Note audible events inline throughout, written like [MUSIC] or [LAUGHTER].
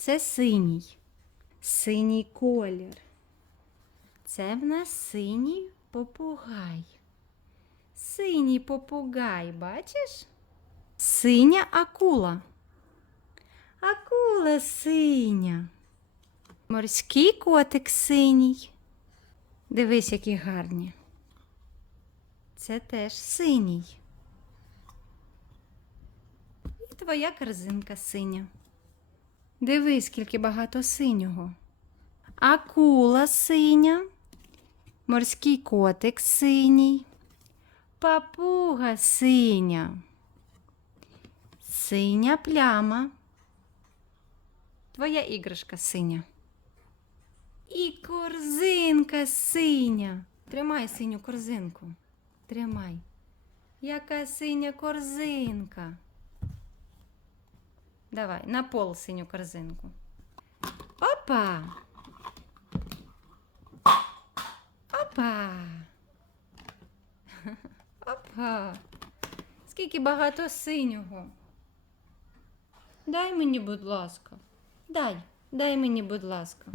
Це синій. Синій колір. Це в нас синій попугай. Синій попугай, бачиш? Синя акула. Акула синя. Морський котик синій. Дивись, які гарні. Це теж синій. І твоя корзинка синя. Дивись, скільки багато синього. Акула синя, морський котик синій, папуга синя, синя пляма. Твоя іграшка синя. І корзинка синя. Тримай синю корзинку. Тримай. Яка синя корзинка. Давай, на пол синю корзинку. Опа. Опа. [LAUGHS] Опа. Скільки багато синього. Дай мені, будь ласка. Дай, дай мені, будь ласка.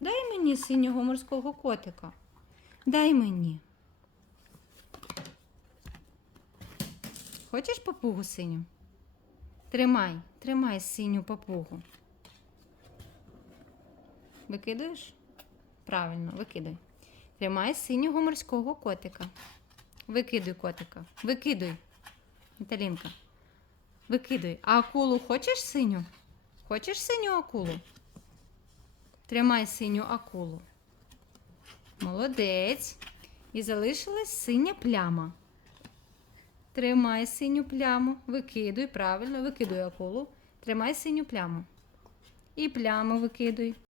Дай мені синього морського котика. Дай мені. Хочеш папугу синю? Тримай, тримай синю папугу. Викидаєш? Правильно, викидай. Тримай синього морського котика. Викидуй котика. Викидуй. Віталінка. Викидуй. А акулу хочеш синю? Хочеш синю акулу? Тримай синю акулу. Молодець. І залишилась синя пляма. Тримай синю пляму. Викидуй, правильно, викидуй акулу. Тримай синю пляму. І пляму викидуй.